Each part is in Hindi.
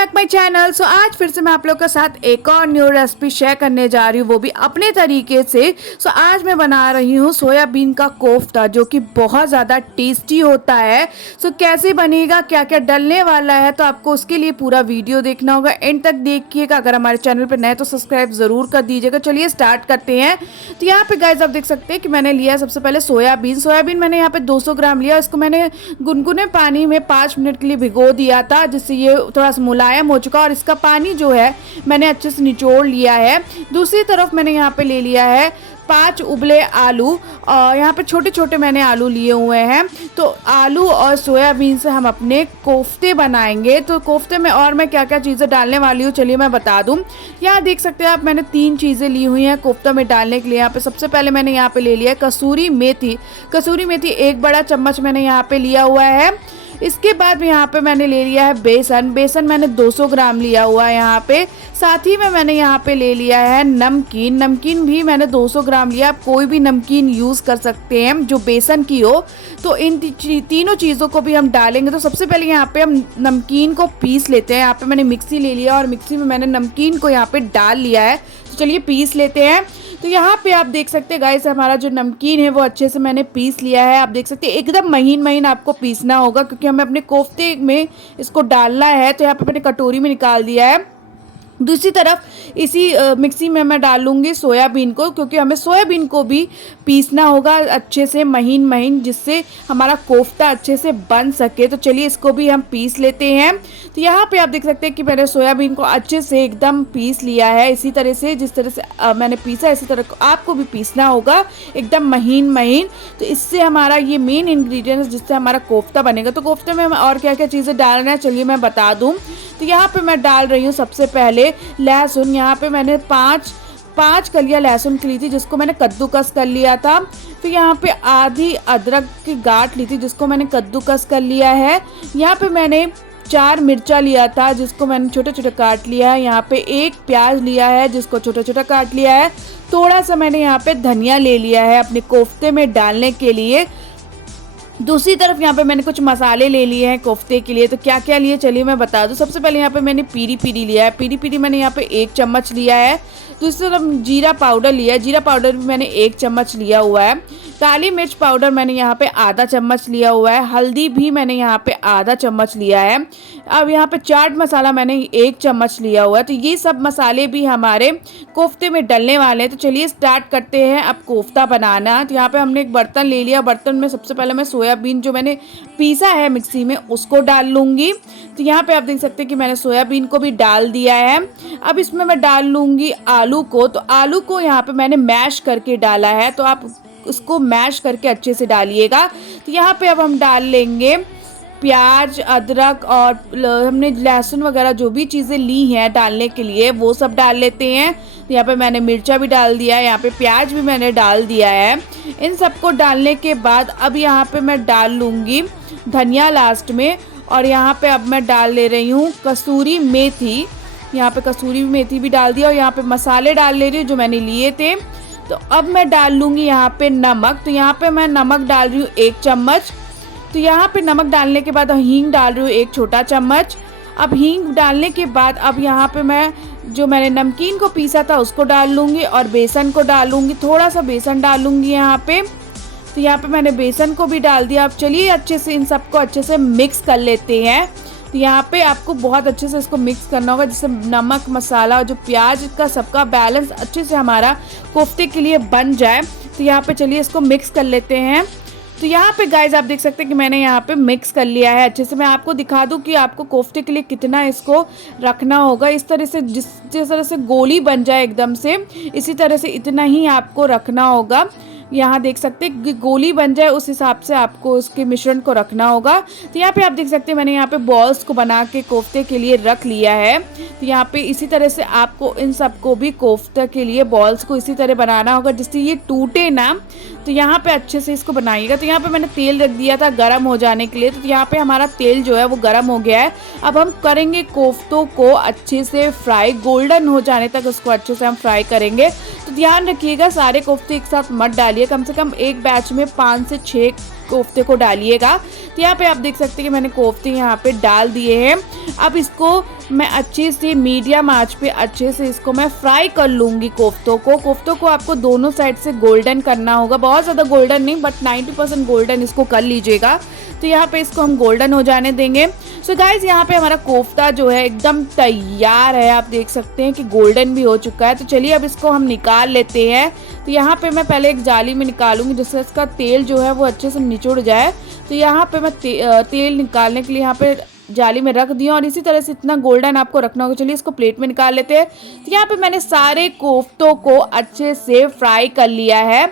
Back my channel. सो आज फिर से मैं आप लोग के साथ एक और न्यू रेसिपी शेयर करने जा रही हूँ, वो भी अपने तरीके से। सो आज मैं बना रही हूँ सोयाबीन का कोफ्ता, जो कि बहुत ज़्यादा टेस्टी होता है। सो कैसे बनेगा, क्या क्या डलने वाला है, तो आपको उसके लिए पूरा वीडियो देखना होगा, एंड तक देखिएगा। अगर हमारे चैनल पर नए तो सब्सक्राइब ज़रूर कर दीजिएगा। चलिए स्टार्ट करते हैं। तो यहाँ पे गाइस आप देख सकते हैं कि मैंने लिया सबसे पहले सोयाबीन मैंने यहाँ पे 200 ग्राम लिया। इसको मैंने गुनगुने पानी में 5 मिनट के लिए भिगो दिया था, जिससे ये थोड़ा सा मुलायम हो चुका, और इसका पानी जो है मैंने अच्छे से निचोड़ लिया है। दूसरी तरफ मैंने यहाँ पे ले लिया है 5 उबले आलू, और यहाँ पे छोटे छोटे मैंने आलू लिए हुए हैं। तो आलू और सोयाबीन से हम अपने कोफ्ते बनाएंगे। तो कोफ्ते में और मैं क्या क्या चीज़ें डालने वाली हूँ चलिए मैं बता दूँ। यहाँ देख सकते हैं आप, मैंने 3 चीज़ें ली हुई हैं कोफ्ता में डालने के लिए। यहाँ पे सबसे पहले मैंने यहाँ पे ले लिया है कसूरी मेथी। कसूरी मेथी 1 बड़ा चम्मच मैंने यहाँ पे लिया हुआ है। इसके बाद में यहाँ पे मैंने ले लिया है बेसन मैंने 200 ग्राम लिया हुआ है यहाँ पे। साथ ही में मैंने यहाँ पे ले लिया है नमकीन भी मैंने 200 ग्राम लिया। आप कोई भी नमकीन यूज़ कर सकते हैं जो बेसन की हो। तो इन तीनों चीज़ों को भी हम डालेंगे। तो सबसे पहले यहाँ पे हम नमकीन को पीस लेते हैं। यहाँ पे मैंने मिक्सी ले लिया, और मिक्सी में मैंने नमकीन को यहाँ पे डाल लिया है। तो चलिए पीस लेते हैं। तो यहाँ पे आप देख सकते हैं गाइस, हमारा जो नमकीन है वो अच्छे से मैंने पीस लिया है। आप देख सकते हैं एकदम महीन आपको पीसना होगा, क्योंकि हमें अपने कोफ्ते में इसको डालना है। तो यहाँ पे मैंने कटोरी में निकाल दिया है। दूसरी तरफ इसी मिक्सी में मैं डालूंगी सोयाबीन को, क्योंकि हमें सोयाबीन को भी पीसना होगा अच्छे से महीन, जिससे हमारा कोफ्ता अच्छे से बन सके। तो चलिए इसको भी हम पीस लेते हैं। तो यहाँ पे आप देख सकते हैं कि मैंने सोयाबीन को अच्छे से एकदम पीस लिया है। इसी तरह से जिस तरह से मैंने पीसा, इसी तरह आपको भी पीसना होगा एकदम महीन। तो इससे हमारा ये मेन इंग्रेडिएंट है जिससे हमारा कोफ्ता बनेगा। तो कोफ्ते में और क्या क्या चीज़ें डालना है चलिए मैं बता दूँ। तो यहाँ पे मैं डाल रही हूँ सबसे पहले लहसुन। यहाँ पे मैंने पाँच कलियां लहसुन की ली थी, जिसको मैंने कद्दूकस कर लिया था। फिर यहाँ पे आधी अदरक की गांठ ली थी, जिसको मैंने कद्दूकस कर लिया है। यहाँ पे मैंने 4 मिर्चा लिया था, जिसको मैंने छोटे छोटे काट लिया है। यहाँ पे 1 प्याज लिया है, जिसको छोटा छोटा काट लिया है। थोड़ा सा मैंने यहाँ पे धनिया ले लिया है अपने कोफ्ते में डालने के लिए। दूसरी तरफ यहाँ पे मैंने कुछ मसाले ले लिए हैं कोफ्ते के लिए। तो क्या क्या लिए चलिए मैं बता दूँ। सबसे पहले यहाँ पे मैंने पीरी लिया है। पीरी मैंने यहाँ पे 1 चम्मच लिया है। दूसरी तरफ जीरा पाउडर लिया है। जीरा पाउडर भी मैंने 1 चम्मच लिया हुआ है। काली मिर्च पाउडर मैंने यहाँ पे आधा चम्मच लिया हुआ है। हल्दी भी मैंने यहाँ पे आधा चम्मच लिया है। अब यहाँ पे चाट मसाला मैंने 1 चम्मच लिया हुआ है। तो ये सब मसाले भी हमारे कोफ्ते में डलने वाले हैं। तो चलिए स्टार्ट करते हैं अब कोफ्ता बनाना। तो यहाँ पे हमने एक बर्तन ले लिया। बर्तन में सबसे पहले मैं सोयाबीन जो मैंने पीसा है मिक्सी में उसको डाल लूँगी। तो यहाँ पे आप देख सकते हैं कि मैंने सोयाबीन को भी डाल दिया है। अब इसमें मैं डाल लूँगी आलू को। तो आलू को यहाँ पे मैंने मैश करके डाला है, तो आप उसको मैश करके अच्छे से डालिएगा। तो यहाँ पे अब हम डाल लेंगे प्याज, अदरक, और हमने लहसुन वगैरह जो भी चीज़ें ली हैं डालने के लिए वो सब डाल लेते हैं। तो यहाँ पे मैंने मिर्चा भी डाल दिया है, यहाँ पे प्याज भी मैंने डाल दिया है। इन सबको डालने के बाद अब यहाँ पे मैं डाल लूँगी धनिया लास्ट में, और यहाँ पे अब मैं डाल ले रही हूँ कसूरी मेथी। यहाँ पे कसूरी मेथी भी डाल दिया, और यहाँ पे मसाले डाल ले रही हूँ जो मैंने लिए थे। तो अब मैं डाल लूँगी यहाँ पे नमक। तो यहाँ पे मैं नमक डाल रही हूँ 1 चम्मच। तो यहाँ पे नमक डालने के बाद हींग डाल रही हूँ 1 छोटा चम्मच। अब हींग डालने के बाद अब यहाँ पे मैं जो मैंने नमकीन को पीसा था उसको डाल लूँगी, और बेसन को डालूँगी। थोड़ा सा बेसन डालूँगी यहाँ पे। तो यहाँ पे मैंने बेसन को भी डाल दिया। अब चलिए अच्छे से इन सबको अच्छे से मिक्स कर लेते हैं। तो यहाँ पे आपको बहुत अच्छे से इसको मिक्स करना होगा, जिससे नमक, मसाला और जो प्याज का सबका बैलेंस अच्छे से हमारा कोफ्ते के लिए बन जाए। तो यहाँ पे चलिए इसको मिक्स कर लेते हैं। तो यहाँ पे गाइज आप देख सकते हैं कि मैंने यहाँ पे मिक्स कर लिया है अच्छे से। मैं आपको दिखा दूँ कि आपको कोफ्ते के लिए कितना इसको रखना होगा। इस तरह से जिस तरह से गोली बन जाए एकदम से, इसी तरह से इतना ही आपको रखना होगा। यहाँ देख सकते हैं कि गोली बन जाए उस हिसाब से आपको उसके मिश्रण को रखना होगा। तो यहाँ पे आप देख सकते हैं मैंने यहाँ पे बॉल्स को बना के कोफ्ते के लिए रख लिया है। तो यहाँ पे इसी तरह से आपको इन सबको भी कोफ्ते के लिए बॉल्स को इसी तरह बनाना होगा जिससे ये टूटे ना। तो यहाँ पे अच्छे से इसको बनाइएगा। तो यहाँ पे मैंने तेल रख दिया था गर्म हो जाने के लिए। तो यहाँ पे हमारा तेल जो है वो गर्म हो गया है। अब हम करेंगे कोफ्तों को अच्छे से फ्राई, गोल्डन हो जाने तक उसको अच्छे से हम फ्राई करेंगे। तो ध्यान रखिएगा सारे कोफ्ते एक साथ मत डालिए। कम से कम एक बैच में 5 से 6 कोफ्ते को डालिएगा। तो यहाँ पे आप देख सकते हैं कि मैंने कोफ्ते यहाँ पे डाल दिए हैं। अब इसको मैं अच्छे से मीडियम आंच पे अच्छे से इसको मैं फ्राई कर लूँगी। कोफ्तों को आपको दोनों साइड से गोल्डन करना होगा, बहुत ज़्यादा गोल्डन नहीं बट 90% गोल्डन इसको कर लीजिएगा। तो यहाँ पे इसको हम गोल्डन हो जाने देंगे। सो गाइज यहाँ पे हमारा कोफ्ता जो है एकदम तैयार है, आप देख सकते हैं कि गोल्डन भी हो चुका है। तो चलिए अब इसको हम निकाल लेते हैं। तो यहाँ पे मैं पहले एक जाली में निकालूंगी जिससे इसका तेल जो है वो अच्छे से निचुड़ जाए। तो यहाँ पे मैं तेल निकालने के लिए यहाँ पे जाली में रख दिया और इसी तरह से इतना गोल्डन आपको रखना होगा। चलिए इसको प्लेट में निकाल लेते हैं। तो यहाँ पे मैंने सारे कोफ्तों को अच्छे से फ्राई कर लिया है।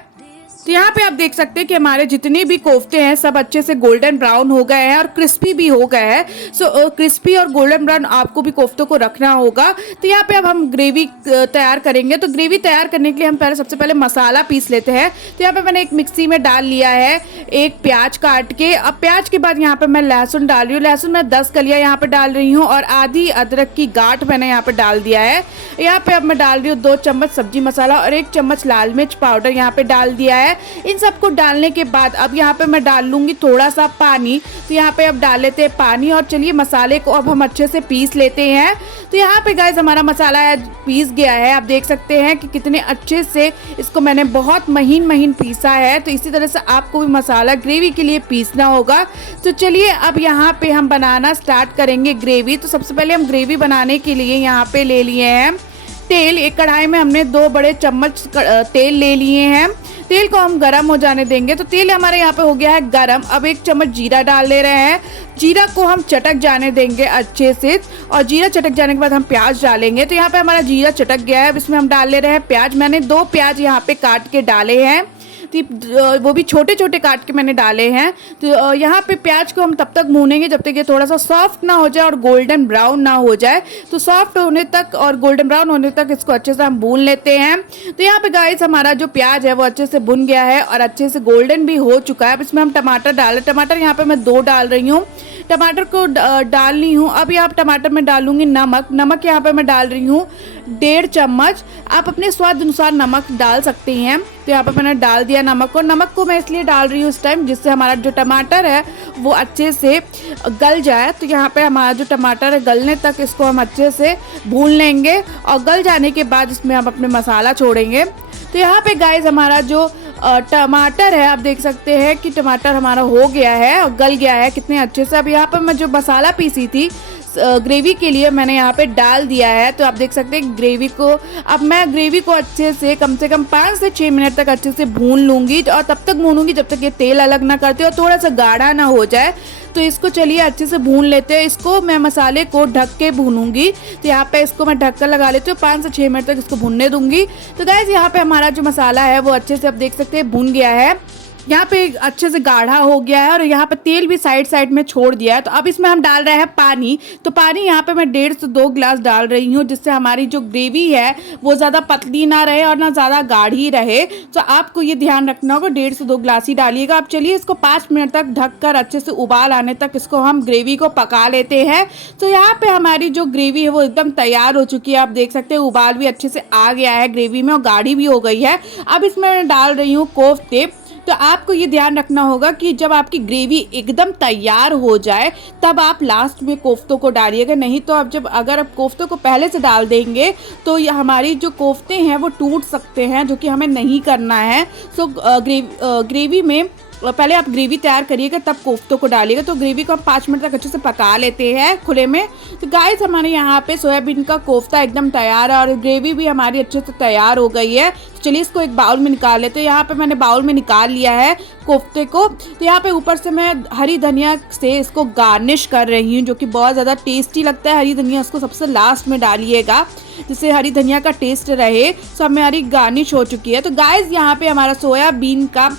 तो यहाँ पे आप देख सकते हैं कि हमारे जितने भी कोफ्ते हैं सब अच्छे से गोल्डन ब्राउन हो गए हैं और क्रिस्पी भी हो गए हैं। सो क्रिस्पी और गोल्डन ब्राउन आपको भी कोफ्तों को रखना होगा। तो यहाँ पे अब हम ग्रेवी तैयार करेंगे। तो ग्रेवी तैयार करने के लिए हम सबसे पहले मसाला पीस लेते हैं। तो यहाँ पे मैंने एक मिक्सी में डाल लिया है एक प्याज काट के। अब प्याज के बाद यहाँ पे मैं लहसुन डाल रही हूँ। लहसुन मैं 10 कलियाँ यहाँ पे डाल रही हूँ और आधी अदरक की गांठ मैंने यहाँ पे डाल दिया है। यहाँ पे अब मैं डाल रही हूँ 2 चम्मच सब्जी मसाला और 1 चम्मच लाल मिर्च पाउडर यहाँ पे डाल दिया है। इन सबको डालने के बाद अब यहाँ पे मैं डाल लूंगी थोड़ा सा पानी। तो यहाँ पे अब डाल लेते हैं पानी और चलिए मसाले को अब हम अच्छे से पीस लेते हैं। तो यहाँ पे गाइस हमारा मसाला पीस गया है। आप देख सकते हैं कि कितने अच्छे से इसको मैंने बहुत महीन महीन पीसा है। तो इसी तरह से आपको भी मसाला ग्रेवी के लिए पीसना होगा। तो चलिए अब यहाँ पे हम बनाना स्टार्ट करेंगे ग्रेवी। तो सबसे पहले हम ग्रेवी बनाने के लिए यहाँ पे ले लिए हैं तेल। एक कढ़ाई में हमने 2 बड़े चम्मच तेल ले लिए हैं। तेल को हम गरम हो जाने देंगे। तो तेल हमारे यहाँ पे हो गया है गरम। अब 1 चम्मच जीरा डाल ले रहे हैं। जीरा को हम चटक जाने देंगे अच्छे से और जीरा चटक जाने के बाद हम प्याज डालेंगे। तो यहाँ पे हमारा जीरा चटक गया है। अब इसमें हम डाल ले रहे हैं प्याज। मैंने 2 प्याज यहाँ पे काट के डाले हैं। तो वो भी छोटे छोटे काट के मैंने डाले हैं। तो यहाँ पे प्याज को हम तब तक भूनेंगे जब तक ये थोड़ा सा सॉफ्ट ना हो जाए और गोल्डन ब्राउन ना हो जाए। तो सॉफ्ट होने तक और गोल्डन ब्राउन होने तक इसको अच्छे से हम भून लेते हैं। तो यहाँ पे गाइस हमारा जो प्याज है वो अच्छे से भुन गया है और अच्छे से गोल्डन भी हो चुका है। अब इसमें हम टमाटर डालें। टमाटर यहाँ पे मैं 2 डाल रही हूँ। टमाटर को डाल ली हूँ। अब यहाँ टमाटर में डालूंगी नमक। नमक यहाँ पे मैं डाल रही हूँ 1.5 चम्मच। आप अपने स्वाद अनुसार नमक डाल सकते हैं। तो यहाँ पे मैंने डाल दिया नमक को। नमक को मैं इसलिए डाल रही हूँ इस टाइम जिससे हमारा जो टमाटर है वो अच्छे से गल जाए। तो यहाँ पे हमारा जो टमाटर है गलने तक इसको हम अच्छे से भून लेंगे और गल जाने के बाद इसमें हम अपने मसाला छोड़ेंगे। तो यहाँ पे गाइस हमारा जो टमाटर है आप देख सकते हैं कि टमाटर हमारा हो गया है और गल गया है कितने अच्छे से। अब यहाँ पर मैं जो मसाला पीसी थी ग्रेवी के लिए मैंने यहाँ पे डाल दिया है। तो आप देख सकते हैं ग्रेवी को अब मैं ग्रेवी को अच्छे से कम 5 से 6 मिनट तक अच्छे से भून लूँगी और तब तक भूनूंगी जब तक ये तेल अलग ना करते और थोड़ा सा गाढ़ा ना हो जाए। तो इसको चलिए अच्छे से भून लेते हैं। इसको मैं मसाले को ढक के भूनूंगी। तो यहाँ पे इसको मैं ढककर लगा लेती हूँ 5 से 6 मिनट तक इसको भूनने दूंगी। तो गाइस यहाँ पे हमारा जो मसाला है वो अच्छे से आप देख सकते हैं भून गया है। यहाँ पे अच्छे से गाढ़ा हो गया है और यहाँ पे तेल भी साइड में छोड़ दिया है। तो अब इसमें हम डाल रहे हैं पानी। तो पानी यहाँ पे मैं 1.5 से 2 गिलास डाल रही हूँ जिससे हमारी जो ग्रेवी है वो ज़्यादा पतली ना रहे और ना ज़्यादा गाढ़ी रहे। तो आपको ये ध्यान रखना होगा 1.5 से 2 गिलास ही डालिएगा। अब चलिए इसको 5 मिनट तक ढककर अच्छे से उबाल आने तक इसको हम ग्रेवी को पका लेते हैं। तो यहाँ पे हमारी जो ग्रेवी है वो एकदम तैयार हो चुकी है। आप देख सकते हैं उबाल भी अच्छे से आ गया है ग्रेवी में और गाढ़ी भी हो गई है। अब इसमें मैं डाल रही हूँ कोफ्ते। तो आपको ये ध्यान रखना होगा कि जब आपकी ग्रेवी एकदम तैयार हो जाए तब आप लास्ट में कोफ्तों को डालिएगा। नहीं तो अगर आप कोफ्तों को पहले से डाल देंगे तो ये हमारी जो कोफ्ते हैं वो टूट सकते हैं, जो कि हमें नहीं करना है। सो ग्रेवी में पहले आप ग्रेवी तैयार करिएगा तब कोफ्तों को डालिएगा। तो ग्रेवी को हम 5 मिनट तक अच्छे से पका लेते हैं खुले में। तो गाइस हमारे यहाँ पे सोयाबीन का कोफ्ता एकदम तैयार है और ग्रेवी भी हमारी अच्छे से तैयार हो गई है। तो चलिए इसको एक बाउल में निकाल लेते हैं। यहाँ पे मैंने बाउल में निकाल लिया है कोफ्ते को। तो यहाँ पे ऊपर से मैं हरी धनिया से इसको गार्निश कर रही हूँ जो कि बहुत ज़्यादा टेस्टी लगता है। हरी धनिया उसको सबसे लास्ट में डालिएगा जिससे हरी धनिया का टेस्ट रहे। सो हमारी गार्निश हो चुकी है। तो गाइस यहाँ पे हमारा सोयाबीन का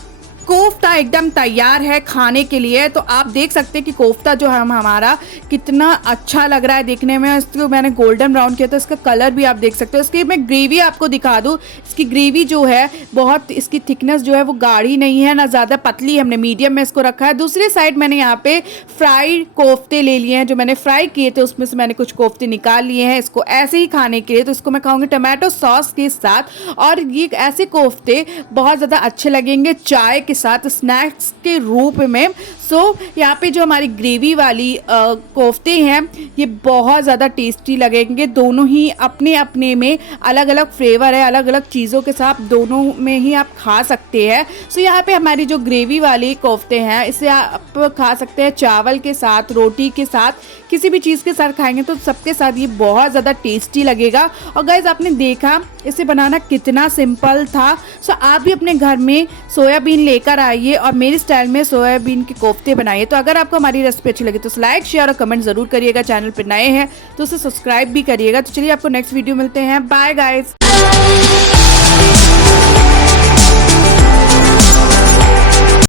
कोफ्ता एकदम तैयार है खाने के लिए। तो आप देख सकते हैं कि कोफ्ता जो है हमारा कितना अच्छा लग रहा है देखने में। इसको मैंने गोल्डन ब्राउन किया तो इसका कलर भी आप देख सकते हो। इसकी मैं ग्रेवी आपको दिखा दूँ। इसकी ग्रेवी जो है बहुत, इसकी थिकनेस जो है वो गाढ़ी नहीं है ना ज़्यादा पतली, हमने मीडियम में इसको रखा है। दूसरी साइड मैंने यहाँ पे फ्राइड कोफ्ते ले लिए हैं जो मैंने फ्राई किए थे, उसमें से मैंने कुछ कोफ्ते निकाल लिए हैं इसको ऐसे ही खाने के लिए। तो इसको मैं खाऊंगी टमाटो सॉस के साथ और ये ऐसे कोफ्ते बहुत ज़्यादा अच्छे लगेंगे चाय के साथ स्नैक्स के रूप में। सो यहाँ पे जो हमारी ग्रेवी वाली कोफ्ते हैं ये बहुत ज़्यादा टेस्टी लगेंगे। दोनों ही अपने अपने में अलग अलग फ्लेवर है, अलग अलग चीज़ों के साथ दोनों में ही आप खा सकते हैं। सो यहाँ पे हमारी जो ग्रेवी वाली कोफ्ते हैं इसे आप खा सकते हैं चावल के साथ, रोटी के साथ, किसी भी चीज़ के साथ खाएंगे तो सबके साथ ये बहुत ज़्यादा टेस्टी लगेगा। और गाइज आपने देखा इसे बनाना कितना सिंपल था। सो आप भी अपने घर में सोयाबीन लेकर आइए और मेरे स्टाइल में सोयाबीन के कोफ्ते बनाइए। तो अगर आपको हमारी रेसिपी अच्छी लगी तो लाइक, शेयर और कमेंट जरूर करिएगा। चैनल पर नए हैं तो उसे सब्सक्राइब भी करिएगा। तो चलिए आपको नेक्स्ट वीडियो मिलते हैं। Bye guys.